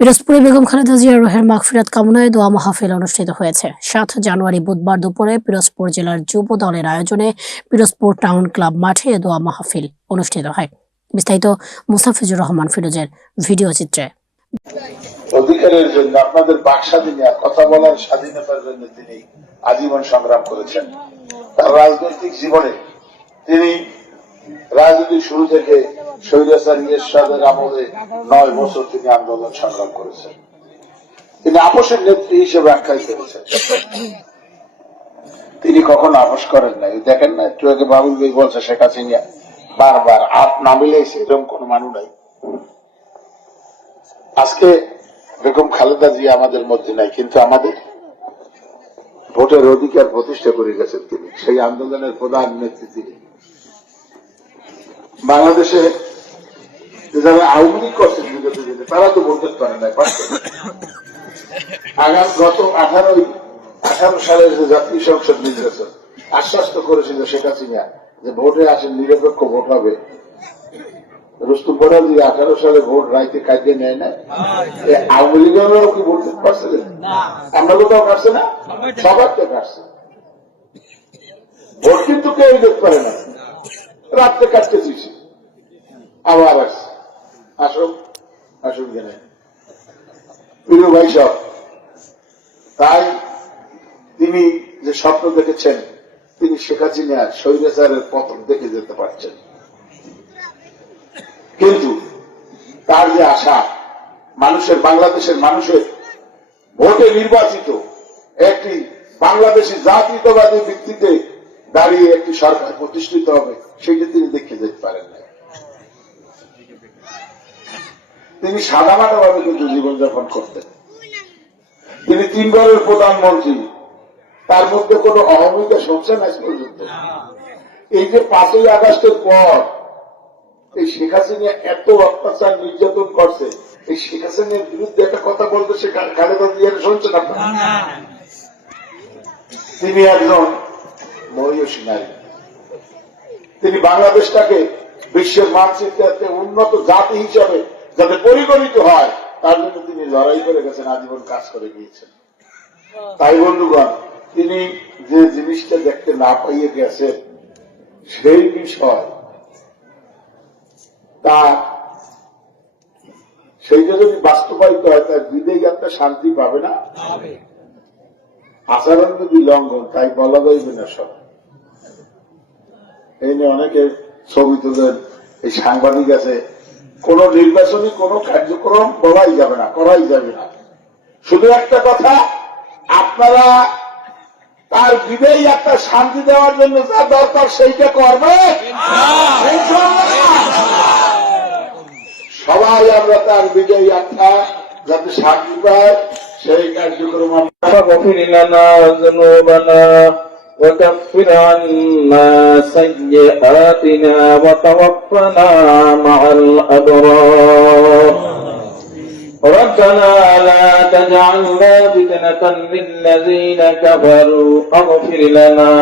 পিরোজপুরে বেগম খালেদা জিয়ার রুহের মাগফিরাত কামনায় দোয়া মাহফিল অনুষ্ঠিত হয়েছে। ৭ জানুয়ারি বুধবার দুপুরে পিরোজপুর জেলার যুব দলের আয়োজনে পিরোজপুর টাউন ক্লাব মাঠে দোয়া মাহফিল অনুষ্ঠিত হয়। বিস্তারিত মুস্তাফিজুর রহমান ফিরোজের ভিডিও চিত্রে। অধিকারের জন্য, আপনাদের বাক স্বাধীনতা, কথা বলার স্বাধীনতার জন্য তিনি আজীবন সংগ্রাম করেছেন। তার রাজনৈতিক জীবনে তিনি রাজনীতি শুরু থেকে স্বৈরাচারী এরশাদের আমলে 9 বছর তিনি আন্দোলন সংগ্রাম করেছেন। তিনি আপোষের নেত্রী হিসেবে আখ্যায়িত করেছেন। তিনি কখনো আপোষ করেন নাই। দেখেন না, একটু আগে বাবুল ভাই বলছে শেখ হাসিনা বারবার হাত না মিলেছে, এরকম কোন মানুষ নাই। আজকে বেগম খালেদা জিয়া আমাদের মধ্যে নাই, কিন্তু আমাদের ভোটের অধিকার প্রতিষ্ঠা করে গেছেন তিনি। সেই আন্দোলনের প্রধান নেত্রী তিনি। বাংলাদেশে যারা আওয়ামী লীগ করছেন বিগত দিনে, তারা তো ভোট দিতে পারে না। গত 18 সালের যে জাতীয় সংসদ নির্বাচন আশ্বাস তো করেছিল শেখ হাসিনা যে ভোটে আসেন, নিরপেক্ষ ভোট হবে। রুস্তুম বড়াল 18 সালে ভোট রাইতে কাটিয়ে নেয় না, আওয়ামী লীগেরও কি ভোট দিতে পারছিলেন? আমরা কোথাও কাটছে না, সবার তো কাটছে ভোট, কিন্তু কেউ দেখতে পারে না। রাত্রে কাটতে দিয়েছি, আবার আসুন আসুন কেন প্রিয় ভাই সব। তাই তিনি যে স্বপ্ন দেখেছেন, তিনি শেখ হাসিনা স্বৈরাচারের পতন দেখে যেতে পারছেন, কিন্তু তার যে আশা মানুষের, বাংলাদেশের মানুষের ভোটে নির্বাচিত একটি বাংলাদেশি জাতীয়তাবাদী ভিত্তিতে দাঁড়িয়ে একটি সরকার প্রতিষ্ঠিত হবে, সেটি তিনি দেখে যেতে পারেন না। তিনি সাদামাটা ভাবে কিন্তু জীবনযাপন করতেন। তিনি 3 বারের প্রধানমন্ত্রী, তার মধ্যে কোন অহমিকা শুনছেন আজ পর্যন্ত? এই যে 5ই আগস্টের পর এই শেখ হাসিনা এত অত্যাচার নির্যাতন করছে, এই শেখ হাসিনার বিরুদ্ধে একটা কথা বলতে সে খালেদা জিয়ার শুনছেন আপনারা? তিনি একজন মহিষী নারী। তিনি বাংলাদেশটাকে বিশ্বের মানচিত্রে উন্নত জাতি হিসাবে যাতে পরিগণিত হয়, তার জন্য তিনি লড়াই করে গেছেন, আজীবন কাজ করে গিয়েছেন। তাই বন্ধুগণ, তিনি যে জিনিসটা দেখতে না পাইয়ে গেছেন, সেই বিষয় তা সেইটা যদি বাস্তবায়িত হয়, তার বিদেয়ী একটা শান্তি পাবে না, আচরণ যদি লঙ্ঘন, তাই বলা যাইবে না সব। এই নিয়ে অনেকে ছবি তোলেন, এই সাংবাদিক আছে, কোন নির্বাচনী কোন কার্যক্রম বলাই যাবে না, করাই যাবে না। শুধু একটা কথা, আপনারা তার বিদেয়ী একটা শান্তি দেওয়ার জন্য যা দরকার সেইটা করবে। সবাই আমরা তার বিজয়ী আত্মা যাতে শান্তি পায়, সেই কার্যক্রম وكفر عنا سيئاتنا وتوفنا مع الأبرار ربنا لا تجعلنا فتنة للذين كفروا اغفر لنا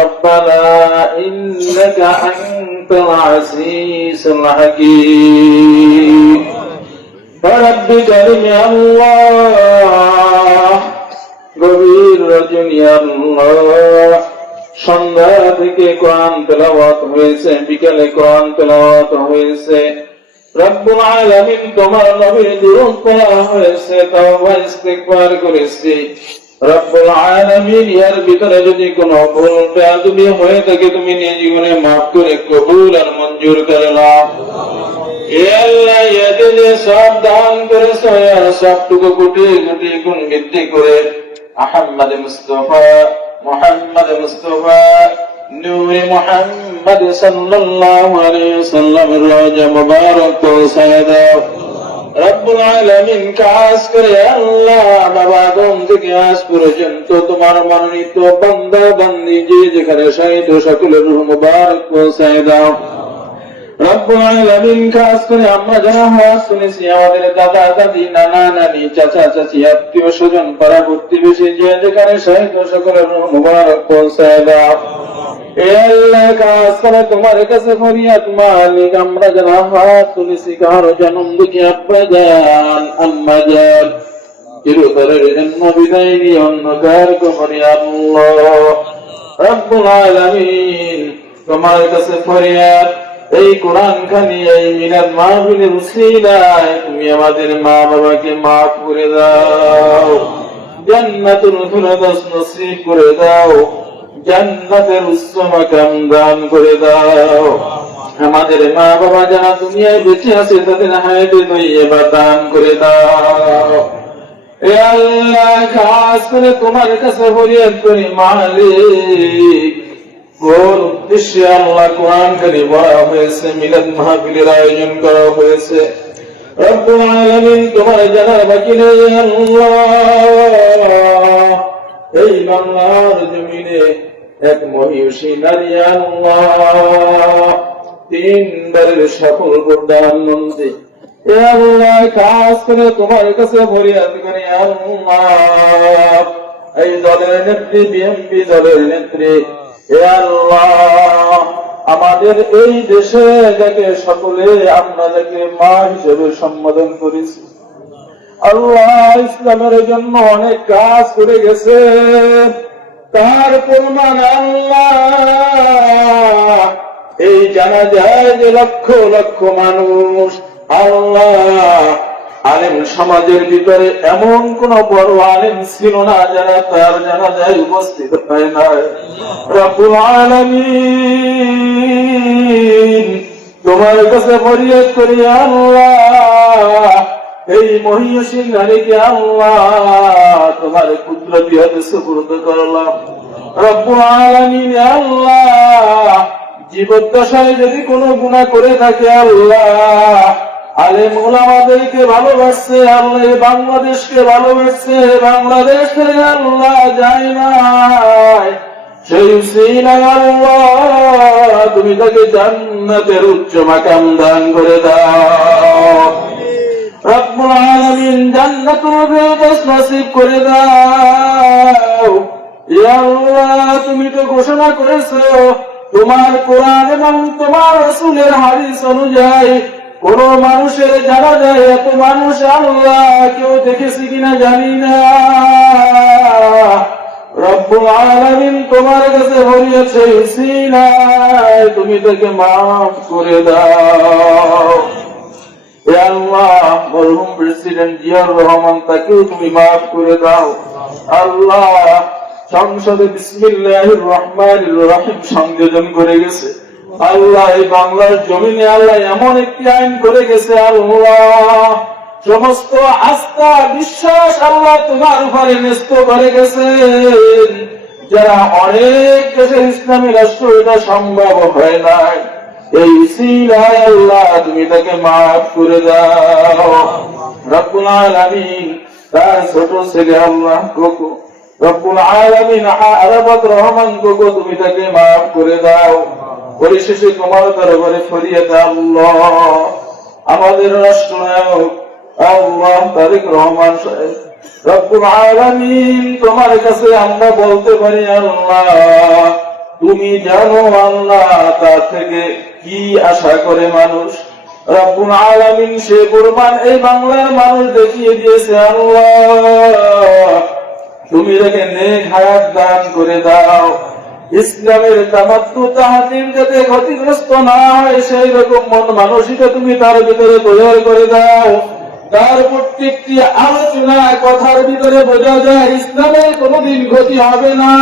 ربنا إنك أنت العزيز الحكيم رب كريم يا الله গভীর রজনী আল্লাহ, সন্ধ্যা থেকে কোরআন তেলাওয়াত হয়েছে, বিকেলে কোরআন তেলাওয়াত হয়েছে। রব্বুল আলামিন, তোমার নবীর দুরূদ পড়া হয়েছে, তাওবা ইস্তিগফার করেছি। রব্বুল আলামিন, এর ভিতরে যদি কোনো ভুল বেয়াদবি হয়ে থাকে, তুমি নিজ জীবনে মাফ করে কবুল আর মঞ্জুর করে নাও। হে আল্লাহ, এতে যে সব দান করেছো, এর সবটুকু কোটি কোটি গুণ বৃদ্ধি করে محمد مصطفى نور محمد صلى الله عليه وسلم الرجا مبارك سيدا رب العالمين কাজ করে আল্লাহ, বাবা আদম থেকে আজ পর্যন্ত তোমার মনোনীত বান্দা বান্দি যে যেখানে শহীদ সকলের রূহ মুবারক পৌঁছায় দাও। রব্বুল আলামিন, খাস করে আমরা যারা হজ শুনেছি, আমাদের দাদা দাদি, নানা নানি, চাচা চাচি, আত্মীয় স্বজন, পাড়া প্রতিবেশী যে যেখানে শহীদ সকলের রূহ মুবারক পৌঁছায় দাও। এ আল্লাহ খাস করে তোমার কাছে ফরিয়াদ মালিক, আমরা যারা হাত তুলেছি কারো জন্ম দুঃখী আব্বা যান আম্মা যান চিরতরের জন্য বিদায় নিয়ে অন্ধকার কবরে আল্লাহ রব্বুল আলামিন তোমার কাছে ফরিয়াদ, এই কোরআন খানি এই মিলাদ মাহফিলের উসিলায় তুমি আমাদের মা বাবাকে মাফ করে দাও, জান্নাতুল ফিরদাউস নসিব করে দাও, জান্নাতের উচ্চ মাকাম দান করে দাও। আমাদের মা বাবা যারা দুনিয়ায় বেঁচে আছে তাদের হায়াতে তৈয়বা দান করে দাও। এ আল্লাহ খাস করে তোমার কাছে ফরিয়াদ করি মালিক, কোন উদ্দেশ্যে আল্লাহ কোরআন কারীম পড়া হয়েছে, মিলাদ মাহফিলের আয়োজন করা হয়েছে, রব্বুল আলামিন তোমার জানার বাকি নেই আল্লাহ। এই বাংলার জমিনে এক মহিষী নারী আল্লাহ, 3 বারের সফল প্রধানমন্ত্রী, এ আল্লাহ খাস করে তোমার কাছে ফরিয়াদ করি আল্লাহ, এই দলের নেত্রী বিএনপি দলের নেত্রী, এ আল্লাহ আমাদের এই দেশে যাকে সকলে আমরা যাকে মা হিসেবে সম্বোধন করেছি, আল্লাহ ইসলামের জন্য অনেক কাজ করে গেছে, তার প্রমাণ আল্লাহ এই জানা যায় যে লক্ষ লক্ষ মানুষ আল্লাহ আলেম সমাজের ভিতরে এমন কোন বড় আলেম ছিল না যারা তার জানাজায় উপস্থিত হয় না। রব্বুল আলামিন তোমার কাছে ফরিয়াদ করি আল্লাহ, এই মহিষী নারীকে আল্লাহ তোমার কুদরতি হাতে সুপুর্দ করলাম। রব্বুল আলামিন আল্লাহ জীবদ্দশায় যদি কোনো গুনাহ করে থাকে আল্লাহ, আলেম ওলামাদেরকে ভালোবাসছে আল্লাহ, বাংলাদেশকে ভালোবাসছে, বাংলাদেশে আল্লাহ যায় নাই, সেই উসিলায় আল্লাহ তুমি তাকে জান্নাতের উচ্চ মাকাম দান করে দাও। রব্বুল আলামিন জান্নাতুল ফিরদাউস নসিব করে দাও। ইয়া আল্লাহ তুমি তো ঘোষণা করেছো তোমার কোরআন এবং তোমার রাসূলের হাদিস অনুযায়ী কোন মানুষের জানা যায় এত মানুষ আল্লাহ কেউ দেখেছি কিনা জানি না, রব্বুল আলামিন তোমার কাছে বলিয়েছে উসিলায় তুমি তাকে মাফ করে দাও। হে আল্লাহ মরহুম প্রেসিডেন্ট জিয়াউর রহমান তাকেও তুমি মাফ করে দাও। আল্লাহ সংসদে বিসমিল্লাহির রহমানির রহিম সংযোজন করে গেছে আল্লাহ, এই বাংলার জমিনে আল্লাহ এমন একটি আইন করে গেছে আল্লাহ, সমস্ত আস্থা বিশ্বাস আল্লাহ তোমার উপরে ন্যস্ত করে গেছেন, যারা অনেক দেশের ইসলামী রাষ্ট্র এটা সম্ভব হয় নাই, এই উসিলায় আল্লাহ তুমি তাকে মাফ করে দাও। রব্বুল আলামিন তার ছোট ছেলে আল্লাহ কোকো, রব্বুল আলামিন আরাফাত রহমান কোকো তুমি তাকে মাফ করে দাও। পরিশেষে তোমার দরবারে ফরিয়াদ আল্লাহ আমাদের রাষ্ট্রনায়ক আল্লাহ তারেক রহমান সাহেব, রব্বুল আলামিন তোমার কাছে আমরা বলতে পারি আল্লাহ তুমি জানো আল্লাহ তার থেকে কি আশা করে মানুষ, রব্বুল আলামিন সে প্রমাণ এই বাংলার মানুষ দেখিয়ে দিয়েছে আল্লাহ, তুমি তাকে নেক হায়াত দান করে দাও, ইসলামের তামাত্তু তাহাতিম যাতে ক্ষতিগ্রস্ত না হয় সেই রকম মন মানসিকতা তুমি তার ভিতরে তৈরি করে দাও। তার প্রত্যেকটি আলোচনা কথার ভিতরে বোঝা যায় ইসলামের কোনদিন ক্ষতি হবে না।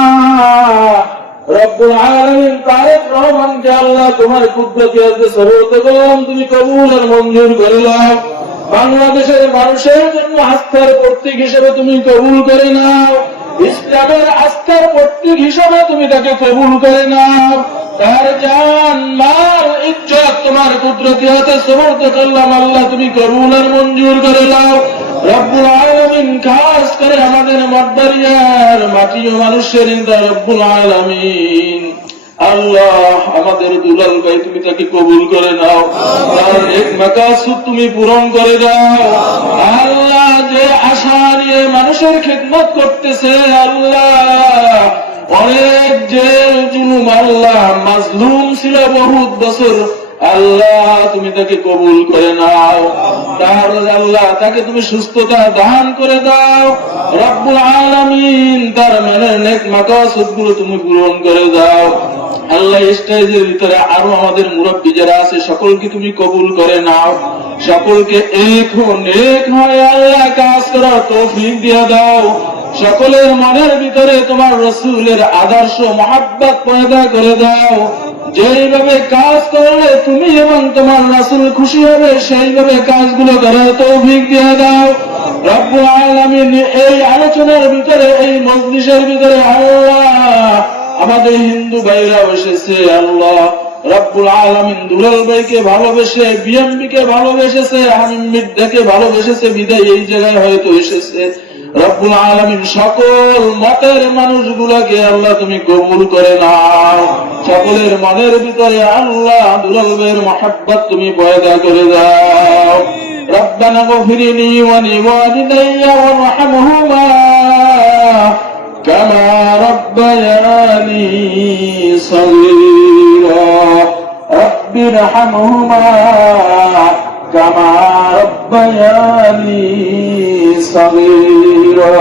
রব্বুল আলামিন তারেক রহমানকে আল্লাহ তোমার কুদরতি হাতে সরতে গেলাম, তুমি কবুল আর মঞ্জুর করে নাও। বাংলাদেশের মানুষের জন্য আস্থার প্রতীক হিসেবে তুমি কবুল করে নাও, ইসলামের আস্থার প্রতীক হিসেবে তুমি তাকে কবুল করে নাও। তার জান মাল ইজ্জত তোমার কুদরতি হাতে সরতে করলাম আল্লাহ তুমি কবুল আর মঞ্জুর করে নাও। রব্বুল আলামিন খাস করে আমাদের মঠবাড়িয়ার মাটি ও মানুষের ইন্দা রব্বুল আলামিন আল্লাহ আমাদের দুলাল ভাই তুমি তাকে কবুল করে নাও, তার এক মাকাসুদ তুমি পূরণ করে দাও। আল্লাহ যে আশা নিয়ে মানুষের খেদমত করতেছে আল্লাহ অনেক জেল জুলুম, আল্লাহ মাজলুম ছিল বহুত বছর, আল্লাহ তুমি তাকে কবুল করে নাও। তার আল্লাহ তাকে তুমি সুস্থতা দান করে দাও রব্বুল আলামিন। তার মনের নেক মাকাসদ গুলো তুমি পূরণ করে দাও আল্লাহ। স্টেজের ভিতরে আরো আমাদের মুরব্বী যারা আছে সকলকে তুমি কবুল করে নাও, সকলকে এক হয় আল্লাহ কাজ করার তৌফিক দিয়ে দাও। সকলের মনের ভিতরে তোমার রাসূলের আদর্শ মহাব্বত পয়দা করে দাও। যেইভাবে কাজ করলে তুমি এবং তোমার রাসূল খুশি হবে সেইভাবে কাজগুলো করার তৌফিক দিয়ে দাও রব্বুল আলামিন। এই আলোচনার ভিতরে, এই মজলিসের ভিতরে আল্লাহ আমাদের হিন্দু ভাইরা এসেছে আল্লাহ রব্বুল আলামিন। দুলাল ভাইকে ভালোবেসে, বিএমপি কে ভালোবেসেছে, আমিন মির্জাকে ভালোবেসেছে বিদায় এই জায়গায় হয়তো এসেছে রব্বুল আলামিন। সকল মতের মানুষগুলোকে আল্লাহ তুমি কবুল করে নাও। সকলের মনের ভিতরে আল্লাহ দুলাল ভাইয়ের মহব্বত তুমি পয়দা করে দাও। রব্বানা গফিরলি ওয়া লিওয়ালিদাইয়া ওয়ারহামহুমা কামা রাব্বায়ানি সগীরা। রব্বিরহামহুমা কামা রাব্বায়ানি সগীরা।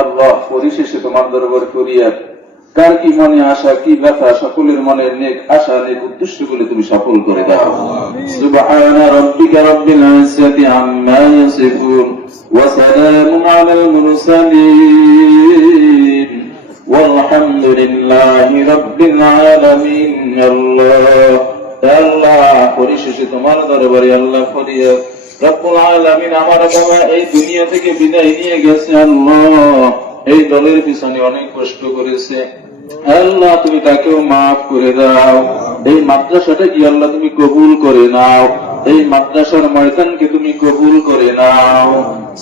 আল্লাহ, পরিশেষে তোমার দরবার করিয়া কার কি মনে আশা, কি ব্যথা, সকলের মনের নেক আশা, নেক উদ্দেশ্যগুলো তুমি সফল করে দাও। সুবহানা রাব্বিকা রাব্বিল ইজ্জাতি আম্মা ইয়াসিফুন ওয়া সালামুন আলাল মুরসালিন ওয়ালহামদুলিল্লাহি রাব্বিল আলামিন। আল্লাহ, পরিশেষে তোমার দরবারে আল্লাহ ফরিয়াদ রব্বুল আলামিন, আমার বাবা এই দুনিয়া থেকে বিদায় নিয়ে গেছে আল্লাহ। এই দলের পিছনে অনেক কষ্ট করেছে আল্লাহ, তুমি তাকেও মাফ করে দাও। এই মাদ্রাসাটা কি আল্লাহ তুমি কবুল করে নাও, এই মাদ্রাসার ময়দানকে তুমি কবুল করে নাও।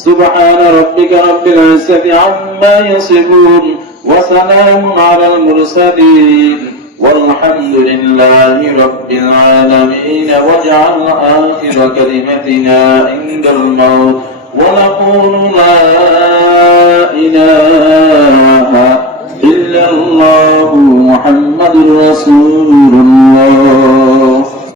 সুবহানা রাব্বিকা রাব্বিল ইজ্জাতি আম্মা ইয়াসিফুন ওয়া সালামুন আলাল মুরসালিন ওয়ালহামদুলিল্লাহি রাব্বিল আলামিন। ওয়াজআল আখিরা কালিমাতিনা ইনদাল মাউত ওয়া নাকুলু লা ইলাহা ইল্লাল্লাহু মুহাম্মাদুর রাসূলুল্লাহ।